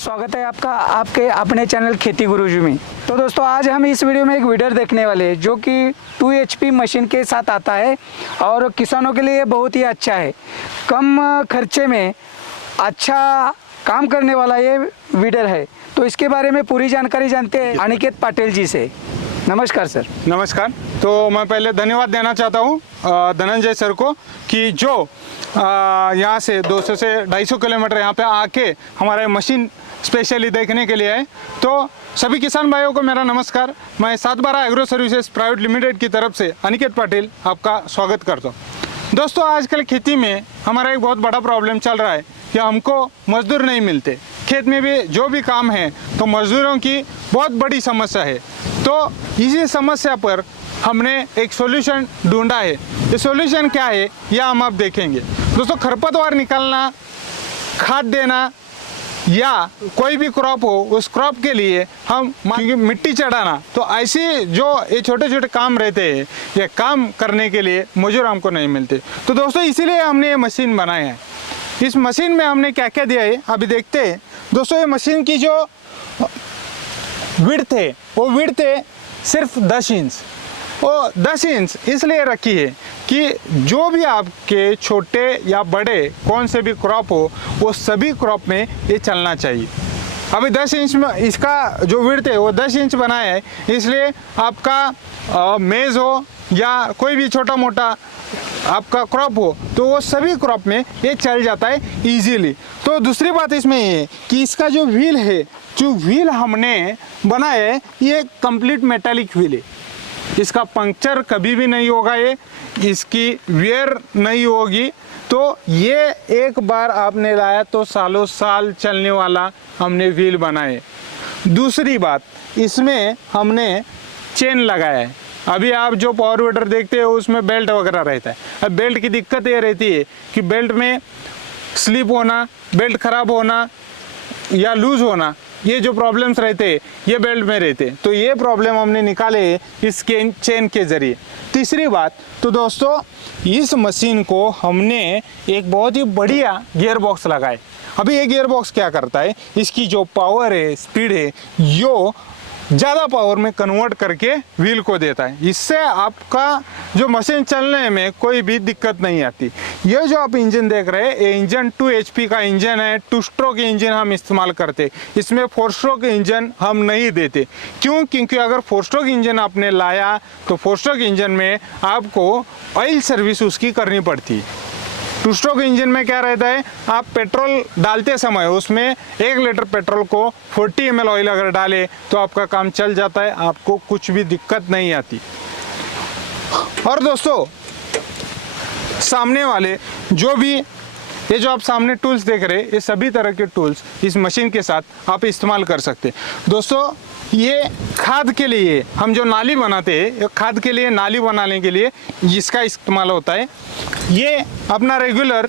स्वागत है आपका आपके अपने चैनल खेती गुरुजी में। तो दोस्तों आज हम इस वीडियो में एक वीडर देखने वाले हैं जो कि 2 HP मशीन के साथ आता है और किसानों के लिए बहुत ही अच्छा है। कम खर्चे में अच्छा काम करने वाला ये वीडर है। तो इसके बारे में पूरी जानकारी जानते हैं अनिकेत पाटिल जी से। नमस्कार सर। नमस्कार। तो मैं पहले धन्यवाद देना चाहता हूँ धनंजय सर को कि जो यहाँ से 200 से 250 किलोमीटर यहाँ पे आके हमारे मशीन स्पेशली देखने के लिए आए। तो सभी किसान भाइयों को मेरा नमस्कार। मैं 7/12 एग्रो सर्विसेज प्राइवेट लिमिटेड की तरफ से अनिकेत पाटिल आपका स्वागत करता हूँ। दोस्तों आजकल खेती में हमारा एक बहुत बड़ा प्रॉब्लम चल रहा है कि हमको मजदूर नहीं मिलते। खेत में भी जो भी काम है तो मजदूरों की बहुत बड़ी समस्या है। तो इसी समस्या पर हमने एक सॉल्यूशन ढूंढा है। ये सॉल्यूशन क्या है यह हम आप देखेंगे। दोस्तों खरपतवार निकालना, खाद देना या कोई भी क्रॉप हो उस क्रॉप के लिए हम क्योंकि मिट्टी चढ़ाना, तो ऐसे जो ये छोटे छोटे काम रहते हैं ये काम करने के लिए मजदूर हमको नहीं मिलते। तो दोस्तों इसीलिए हमने ये मशीन बनाया है। इस मशीन में हमने क्या क्या दिया है अभी देखते हैं। दोस्तों ये मशीन की जो विड्थ है वो विड्थ है सिर्फ 10 इंच। वो 10 इंच इसलिए रखी है कि जो भी आपके छोटे या बड़े कौन से भी क्रॉप हो वो सभी क्रॉप में ये चलना चाहिए। अभी 10 इंच में इसका जो विड्थ है वो 10 इंच बनाया है, इसलिए आपका मेज़ हो या कोई भी छोटा मोटा आपका क्रॉप हो तो वो सभी क्रॉप में ये चल जाता है इजीली। तो दूसरी बात इसमें ये है कि इसका जो व्हील है, जो व्हील हमने बनाया है ये कंप्लीट मेटालिक व्हील है। इसका पंक्चर कभी भी नहीं होगा, ये इसकी वेयर नहीं होगी। तो ये एक बार आपने लाया तो सालों साल चलने वाला हमने व्हील बनाए। दूसरी बात इसमें हमने चेन लगाया है। अभी आप जो पावर वीडर देखते हो उसमें बेल्ट वगैरह रहता है। अब बेल्ट की दिक्कत ये रहती है कि बेल्ट में स्लिप होना, बेल्ट खराब होना या लूज होना, ये जो प्रॉब्लम्स रहते हैं ये बेल्ट में रहते हैं। तो ये प्रॉब्लम हमने निकाले इस चेन के ज़रिए। तीसरी बात तो दोस्तों इस मशीन को हमने एक बहुत ही बढ़िया गियर बॉक्स लगाए। अभी ये गियर बॉक्स क्या करता है, इसकी जो पावर है, स्पीड है, यो ज़्यादा पावर में कन्वर्ट करके व्हील को देता है। इससे आपका जो मशीन चलने में कोई भी दिक्कत नहीं आती। ये जो आप इंजन देख रहे हैं ये इंजन 2 HP का इंजन है। 2 स्ट्रोक इंजन हम इस्तेमाल करते, इसमें 4 स्ट्रोक इंजन हम नहीं देते। क्यों? क्योंकि अगर 4 स्ट्रोक इंजन आपने लाया तो 4 स्ट्रोक इंजन में आपको ऑयल सर्विस उसकी करनी पड़ती है। 2 स्ट्रोक इंजन में क्या रहता है, आप पेट्रोल डालते समय उसमें 1 लीटर पेट्रोल को 40 ml ऑयल अगर डाले तो आपका काम चल जाता है, आपको कुछ भी दिक्कत नहीं आती। और दोस्तों सामने वाले जो भी ये जो आप सामने टूल्स देख रहे हैं ये सभी तरह के टूल्स इस मशीन के साथ आप इस्तेमाल कर सकते हैं। दोस्तों ये खाद के लिए हम जो नाली बनाते हैं, खाद के लिए नाली बनाने के लिए इसका इस्तेमाल होता है। ये अपना रेगुलर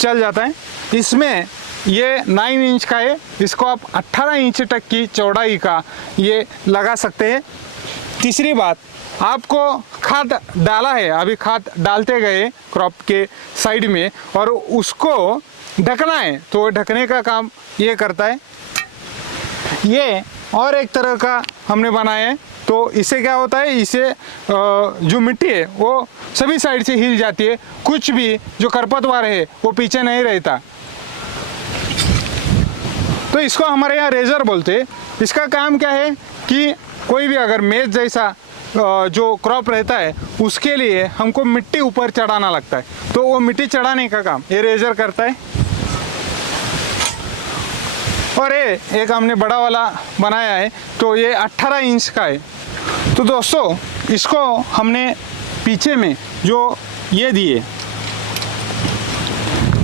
चल जाता है। इसमें ये 9 इंच का है, इसको आप 18 इंच तक की चौड़ाई का ये लगा सकते हैं। तीसरी बात आपको खाद डाला है, अभी खाद डालते गए क्रॉप के साइड में और उसको ढकना है तो ढकने का काम ये करता है। ये और एक तरह का हमने बनाया है। तो इससे क्या होता है, इससे जो मिट्टी है वो सभी साइड से हिल जाती है, कुछ भी जो खरपतवार है वो पीछे नहीं रहता। तो इसको हमारे यहाँ रेजर बोलते हैं। इसका काम क्या है कि कोई भी अगर मेज जैसा जो क्रॉप रहता है उसके लिए हमको मिट्टी ऊपर चढ़ाना लगता है, तो वो मिट्टी चढ़ाने का काम ये रेजर करता है। और ये एक हमने बड़ा वाला बनाया है तो ये 18 इंच का है। तो दोस्तों इसको हमने पीछे में जो ये दिए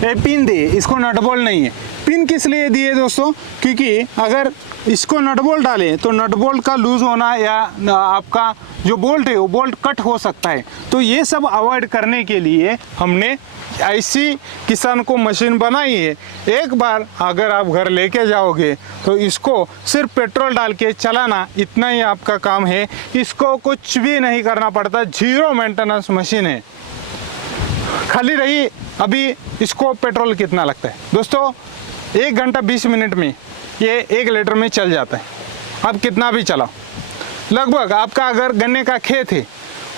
ये पिन दिए, इसको नट बोल्ट नहीं है। पिन किस लिए दिए दोस्तों, क्योंकि अगर इसको नट बोल्ट डालें तो नट बोल्ट का लूज होना या आपका जो बोल्ट है वो बोल्ट कट हो सकता है। तो ये सब अवॉइड करने के लिए हमने ऐसी किसान को मशीन बनाई है। एक बार अगर आप घर लेके जाओगे तो इसको सिर्फ पेट्रोल डाल के चलाना, इतना ही आपका काम है। इसको कुछ भी नहीं करना पड़ता, 0 मेंटेनेंस मशीन है। खाली रही अभी इसको पेट्रोल कितना लगता है दोस्तों, 1 घंटा 20 मिनट में ये 1 लीटर में चल जाता है। अब कितना भी चलाओ, लगभग आपका अगर गन्ने का खेत है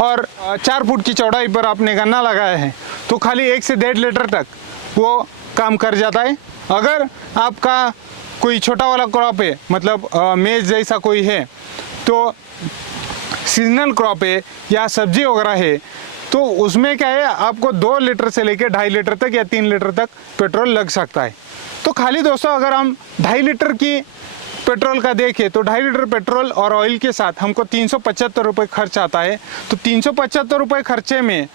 और 4 फुट की चौड़ाई पर आपने गन्ना लगाया है तो खाली 1 से 1.5 लीटर तक वो काम कर जाता है। अगर आपका कोई छोटा वाला क्रॉप है, मतलब मेज जैसा कोई है, तो सीजनल क्रॉप है या सब्जी वगैरह है, तो उसमें क्या है, आपको 2 लीटर से लेकर 2.5 लीटर तक या 3 लीटर तक पेट्रोल लग सकता है। तो खाली दोस्तों अगर हम 2.5 लीटर की पेट्रोल का देखें तो 2.5 लीटर पेट्रोल और ऑयल के साथ हमको 375 रुपये खर्च आता है। तो 375 रुपये खर्चे में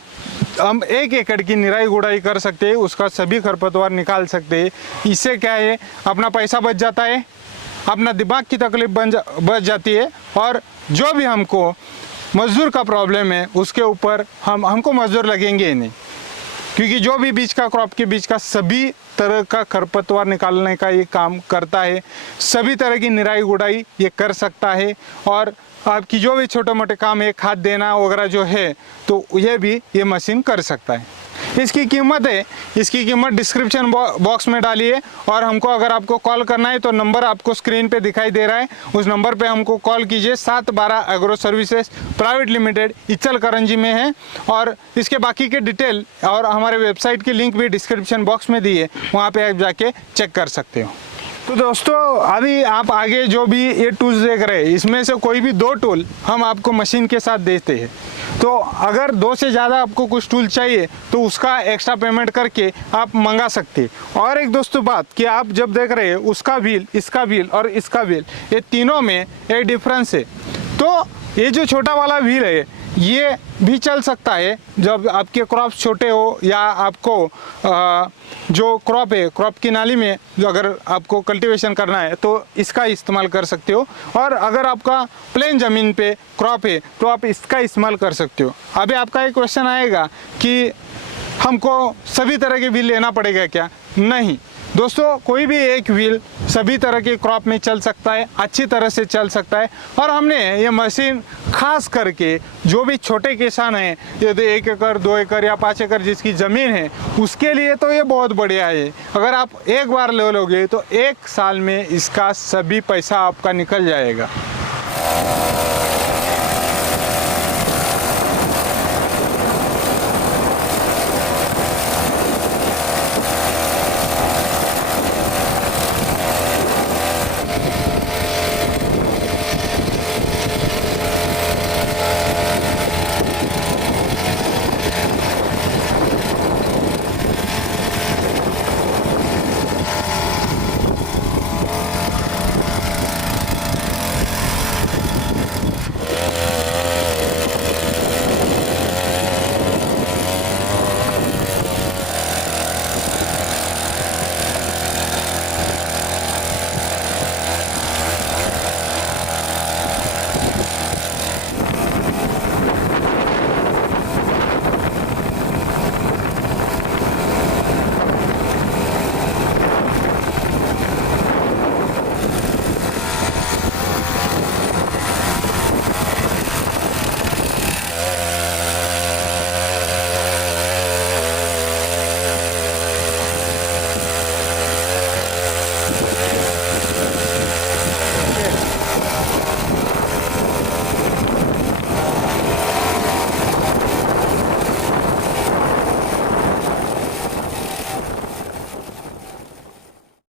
हम 1 एकड़ की निराई गुड़ाई कर सकते हैं, उसका सभी खरपतवार निकाल सकते हैं। इससे क्या है, अपना पैसा बच जाता है, अपना दिमाग की तकलीफ बच जाती है, और जो भी हमको मजदूर का प्रॉब्लम है उसके ऊपर हमको मजदूर लगेंगे ही नहीं, क्योंकि जो भी बीच का क्रॉप के बीच का सभी तरह का खरपतवार निकालने का ये काम करता है, सभी तरह की निराई गुड़ाई ये कर सकता है, और आपकी जो भी छोटे मोटे काम है, खाद देना वगैरह जो है, तो ये मशीन कर सकता है। इसकी कीमत है, इसकी कीमत डिस्क्रिप्शन बॉक्स में डालिए, और हमको अगर आपको कॉल करना है तो नंबर आपको स्क्रीन पे दिखाई दे रहा है, उस नंबर पे हमको कॉल कीजिए। 712 agro services private limited Ichalkaranji में है, और इसके बाकी के डिटेल और हमारे वेबसाइट की लिंक भी डिस्क्रिप्शन बॉक्स में दी है, वहाँ पे आप जाके चेक कर सकते हो। तो दोस्तों अभी आप आगे जो भी ये टूल्स देख रहे हैं, इसमें से कोई भी 2 टूल हम आपको मशीन के साथ देते हैं। तो अगर 2 से ज़्यादा आपको कुछ टूल चाहिए तो उसका एक्स्ट्रा पेमेंट करके आप मंगा सकते हैं। और एक दोस्तों बात कि आप जब देख रहे हैं उसका व्हील, इसका व्हील और इसका व्हील, ये तीनों में एक डिफरेंस है। तो ये जो छोटा वाला व्हील है ये भी चल सकता है जब आपके क्रॉप छोटे हो, या आपको जो क्रॉप है, क्रॉप की नाली में जो अगर आपको कल्टीवेशन करना है तो इसका इस्तेमाल कर सकते हो, और अगर आपका प्लेन ज़मीन पे क्रॉप है तो आप इसका इस्तेमाल कर सकते हो। अभी आपका एक क्वेश्चन आएगा कि हमको सभी तरह के व्हील लेना पड़ेगा क्या? नहीं दोस्तों, कोई भी एक व्हील सभी तरह के क्रॉप में चल सकता है, अच्छी तरह से चल सकता है। और हमने ये मशीन खास करके जो भी छोटे किसान हैं, यदि 1 एकड़ 2 एकड़ या 5 एकड़ जिसकी ज़मीन है, उसके लिए तो ये बहुत बढ़िया है। अगर आप एक बार ले लोगे तो 1 साल में इसका सभी पैसा आपका निकल जाएगा।